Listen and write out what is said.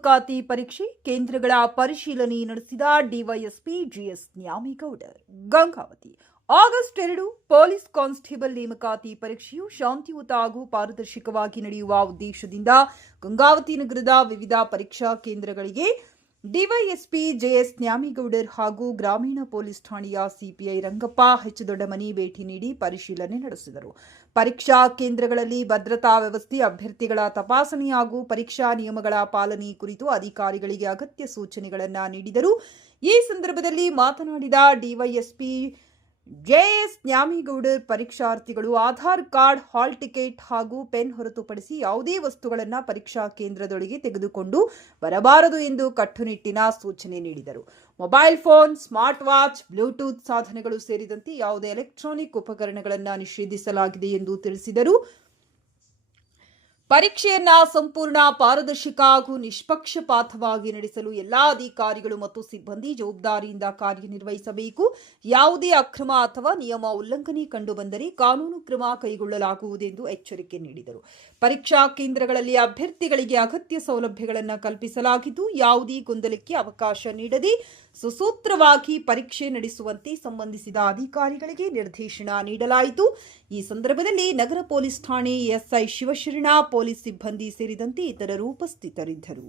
ನೇಮಕಾತಿ ಪರೀಕ್ಷೆ ಕೇಂದ್ರಗಳ ಪರಿಶೀಲನೆ ನಡೆಸಿದ DYSP GS Nyamegowdar. Gangavathi August 2 police constable ನೇಮಕಾತಿ ಪರೀಕ್ಷೆಯು ಶಾಂತಿಯುತ ಹಾಗೂ ಪಾರದರ್ಶಕವಾಗಿ ನಡೆಯುವ ಉದ್ದೇಶದಿಂದ ಗಂಗಾವತಿ ನಗರದ ವಿವಿಧ ಪರೀಕ್ಷಾ ಕೇಂದ್ರಗಳಿಗೆ ಡಿವೈಎಸ್ಪಿ ಜೆಎಸ್ ನ್ಯಾಮೇಗೌಡರ್ ಹಾಗೂ ಗ್ರಾಮೀಣ ಪೊಲೀಸ್ ಠಾಣೆಯ ಸಿಪಿಐ ರಂಗಪ್ಪ ಹೆಚ್ ದೊಡ್ಡಮನಿ ಭೇಟಿ ನೀಡಿ ಪರಿಶೀಲನೆ ನಡೆಸಿದರು. ಪರೀಕ್ಷಾ ಕೇಂದ್ರಗಳಲ್ಲಿ ಭದ್ರತಾ ವ್ಯವಸ್ಥೆ, ಅಭ್ಯರ್ಥಿಗಳ ತಪಾಸಣೆ ಹಾಗೂ ಪರೀಕ್ಷಾ ನಿಯಮಗಳ ಪಾಲನೆ ಕುರಿತು ಅಧಿಕಾರಿಗಳಿಗೆ ಅಗತ್ಯ ಸೂಚನೆಗಳನ್ನು ನೀಡಿದರು. ಈ ಸಂದರ್ಭದಲ್ಲಿ ಮಾತನಾಡಿದ ಡಿವೈಎಸ್ಪಿ ಜೆಎಸ್ ನ್ಯಾಮೇಗೌಡರ್, ಪರೀಕ್ಷಾರ್ಥಿಗಳು ಆಧಾರ್ ಕಾರ್ಡ್, ಹಾಲ್ ಟಿಕೆಟ್ ಹಾಗೂ ಪೆನ್ ಹೊರತುಪಡಿಸಿ ಯಾವುದೇ ವಸ್ತುಗಳನ್ನು ಪರೀಕ್ಷಾ ಕೇಂದ್ರದೊಳಗೆ ತೆಗೆದುಕೊಂಡು ಬರಬಾರದು ಎಂದು ಕಟ್ಟುನಿಟ್ಟಿನ ಸೂಚನೆ ನೀಡಿದರು. Mobile phone, smart watch, Bluetooth ಸಾಧನಗಳು ಸೇರಿದಂತೆ ಯಾವುದೇ ಎಲೆಕ್ಟ್ರಾನಿಕ್ ಉಪಕರಣಗಳನ್ನು ನಿಷೇಧಿಸಲಾಗಿದೆ ಎಂದು ತಿಳಿಸಿದರು. ಪರೀಕ್ಷೆಯನ್ನ ಸಂಪೂರ್ಣ ಪಾರದರ್ಶಕ ಹಾಗೂ ನಿಷ್ಪಕ್ಷಪಾತವಾಗಿ ನಡೆಸಲು ಎಲ್ಲಾ ಅಧಿಕಾರಿಗಳು ಮತ್ತು ಸಿಬ್ಬಂದಿ ಜವಾಬ್ದಾರಿಯಿಂದ ಕಾರ್ಯನಿರ್ವಹಿಸಬೇಕು. ಯಾವುದೇ ಅಕ್ರಮ ಅಥವಾ ನಿಯಮ ಉಲ್ಲಂಘನೆ ಕಂಡುಬಂದರೆ ಕಾನೂನು ಕ್ರಮ ಕೈಗೊಳ್ಳಲಾಗುವುದೆಂದು ಎಚ್ಚರಿಕೆ ನೀಡಿದರು. ಪರೀಕ್ಷಾ ಕೇಂದ್ರಗಳಲ್ಲಿ ಅಭ್ಯರ್ಥಿಗಳಿಗೆ ಅಗತ್ಯ ಸೌಲಭ್ಯಗಳನ್ನು ಕಲ್ಪಿಸಲಾಗಿದ್ದು, ಯಾವುದೇ ಗೊಂದಲಕ್ಕೆ ಅವಕಾಶ ನೀಡದೆ ಸುಸೂತ್ರವಾಗಿ ಪರೀಕ್ಷೆ ನಡೆಸುವಂತೆ ಸಂಬಂಧಿಸಿದ ಅಧಿಕಾರಿಗಳಿಗೆ ನಿರ್ದೇಶನ ನೀಡಲಾಯಿತು. ಈ ಸಂದರ್ಭದಲ್ಲಿ ನಗರ ಪೊಲೀಸ್ ಠಾಣೆ ಎಸ್ಐ ಶಿವಶರಣ, ಪೊಲೀಸ್ ಸಿಬ್ಬಂದಿ ಸೇರಿದಂತೆ ಇತರರು ಉಪಸ್ಥಿತರಿದ್ದರು.